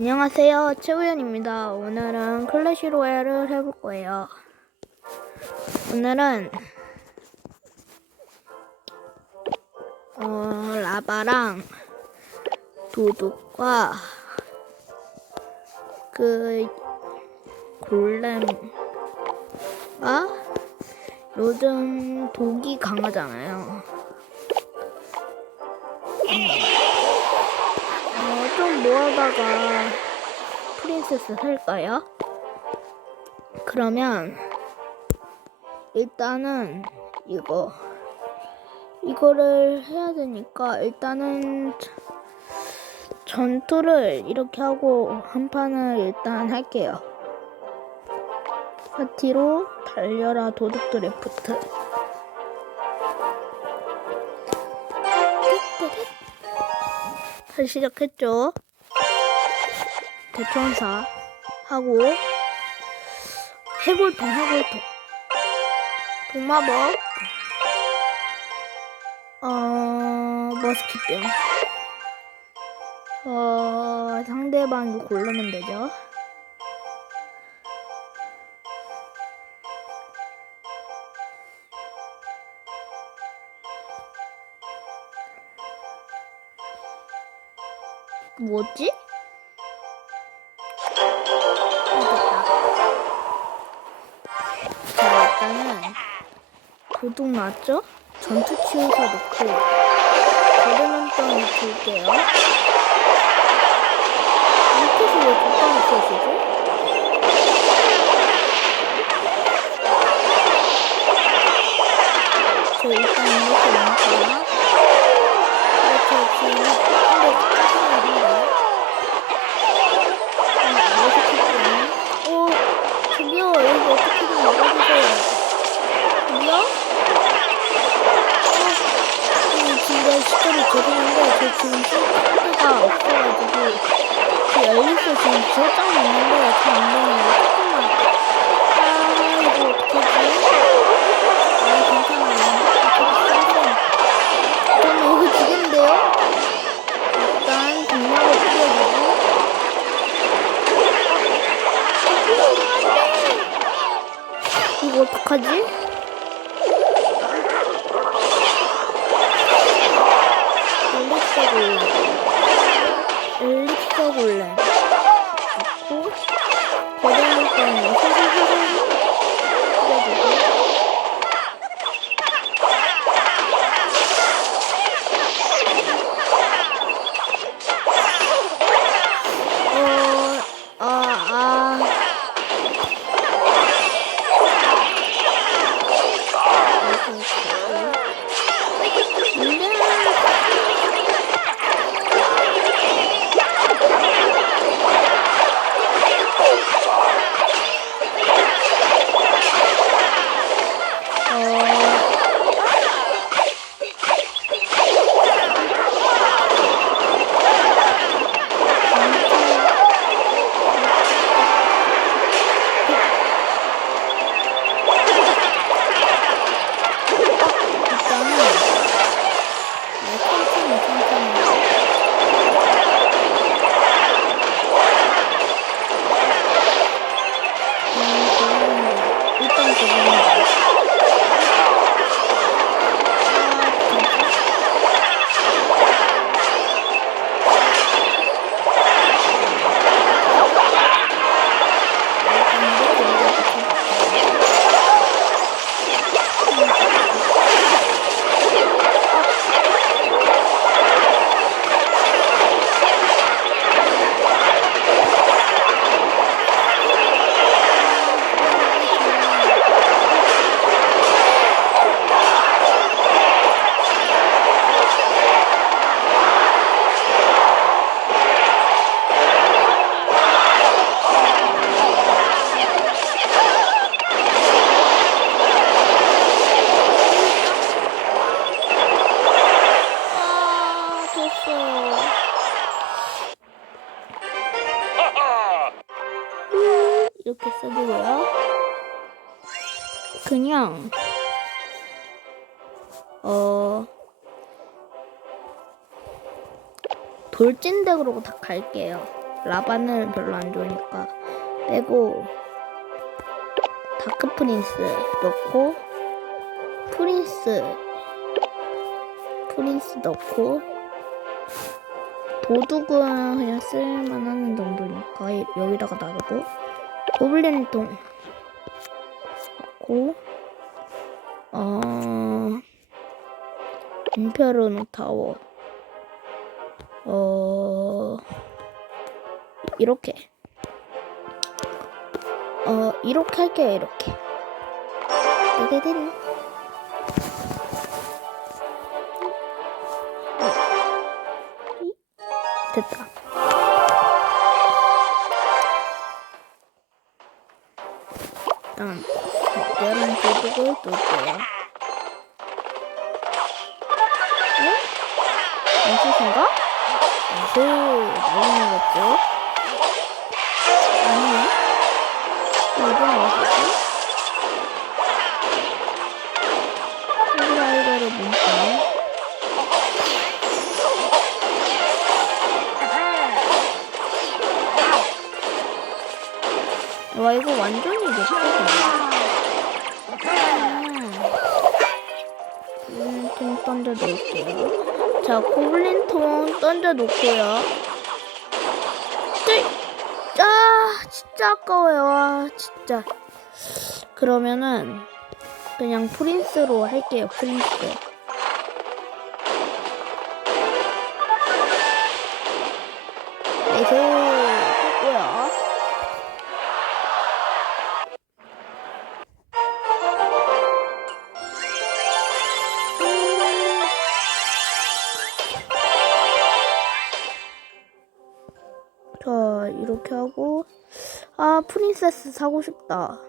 안녕하세요, 최우현입니다. 오늘은 클래시 로얄을 해볼 거예요. 오늘은 어, 라바랑 도둑과 그 골렘과 요즘 독이 강하잖아요. 어, 좀 모아다가 프린세스 살까요? 그러면 일단은 이거 이거를 해야 되니까 일단은 저- 전투를 이렇게 하고 한 판을 일단 할게요. 파티로 달려라 도둑 드래프트. 다시 시작했죠. 대천사 하고 해골통 해골통 도마법 어 머스키병 어 상대방이 고르면 되죠. 뭐지? 도둑 맞죠? 전투 치유사 넣고 거대눈덩이 줄게요. 밑에서 왜 뒷땅이 치워지지? 저 일단 이렇게 남고요. 이렇게 지금 한대 치는 한대 오, 저기요, 여기 어떻게든 막아주세요. 저기요? 어, 이 진짜 시절이 죄송한데, 저 지금 카드가 없어가지고, 그 지어장 있는데, 잘안 되네요. 조금만. 아, 이거 어떡하지? 아, 괜찮아요. 어떡하지? 그러면 이거 지금인데요? 일단, 동막을 뿌려주고, 이거 어떡하지? 어 돌진덱으로 다 갈게요. 라바는 별로 안 좋으니까 빼고 다크 프린스 넣고 프린스 프린스 넣고 도둑은 그냥 쓸만한 정도니까 이- 여기다가 놔두고 고블린통 넣고 어 임페르노 타워. 어 이렇게. 어 이렇게 할게요 이렇게. 띠디디리. 됐다. 일단 다른 도둑을 놓을게요 연습인가? 연습 날리는 거죠? 아니네 이거 나왔었지? 호라이더를 몬다 와 이거 완전히 예쁘다 고블린통 던져 놓을게요 자 고블린통 던져 놓고요. 뜰! 아 진짜 아까워요. 와 진짜. 그러면은 그냥 프린스로 할게요 프린스 자 이렇게 하고 아 프린세스 사고 싶다.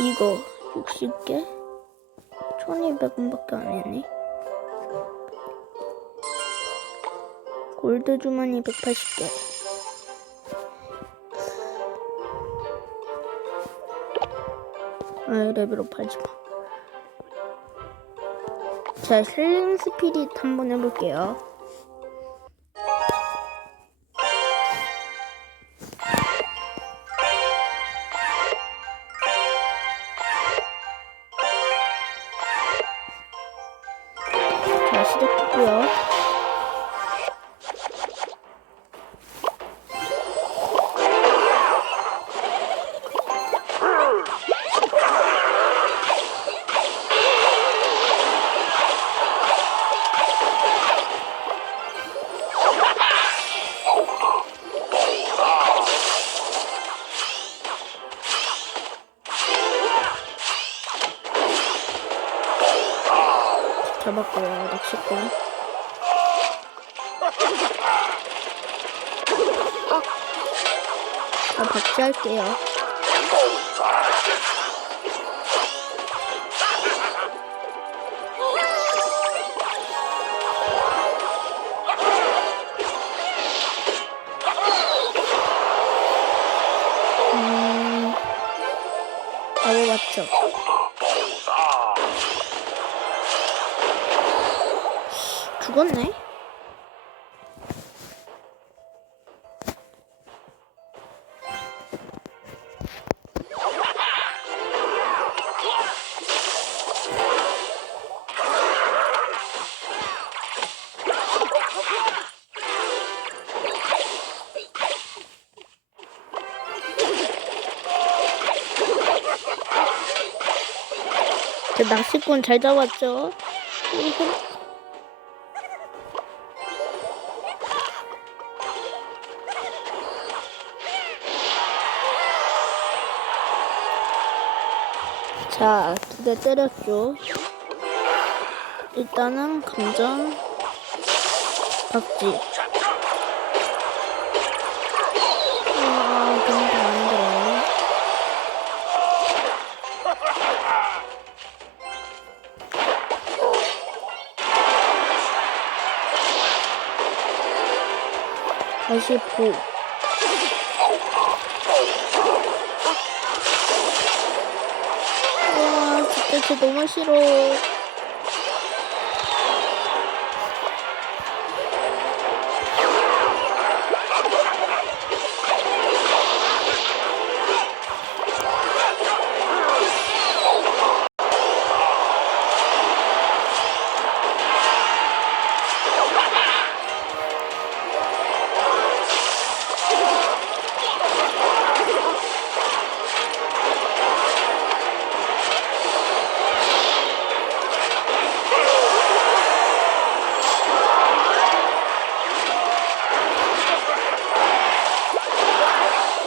이거 60개? 1200원밖에 안 했네. 골드 주머니 180개. 아 레벨업 팔지 마 자, 힐링 스피릿 한번 해볼게요. 자, 시작했고요. 잡았고요, 낚시꾼. 자, 박제할게요. 음, 바로 맞죠? 죽었네? 제 낚시꾼 잘 잡았죠? 자, 두 대 때렸죠. 일단은 감전 박지. 아, 근데 안 들어요. 다시 보. 쟤 너무 싫어.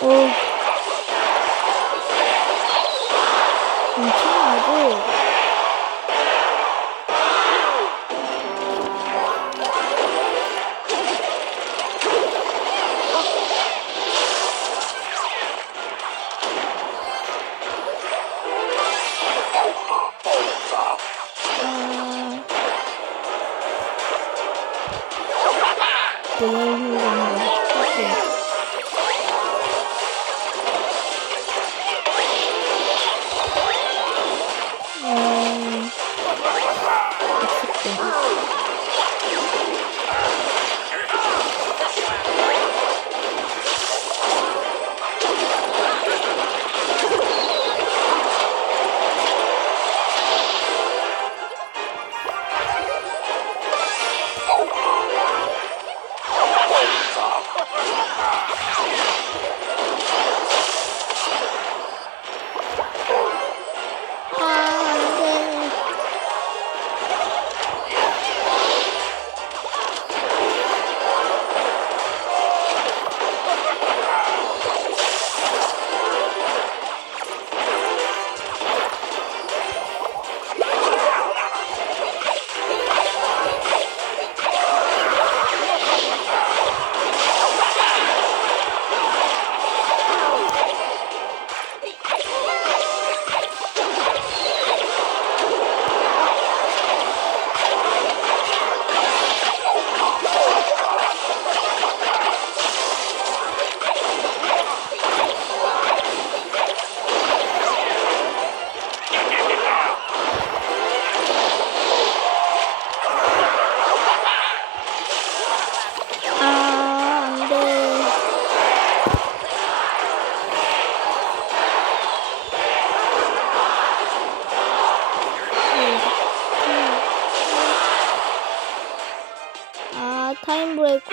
있고 엄청나고. 너무 거 같아요.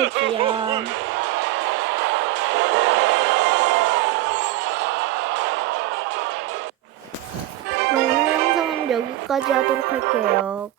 네, 오늘 영상은 여기까지 하도록 할게요.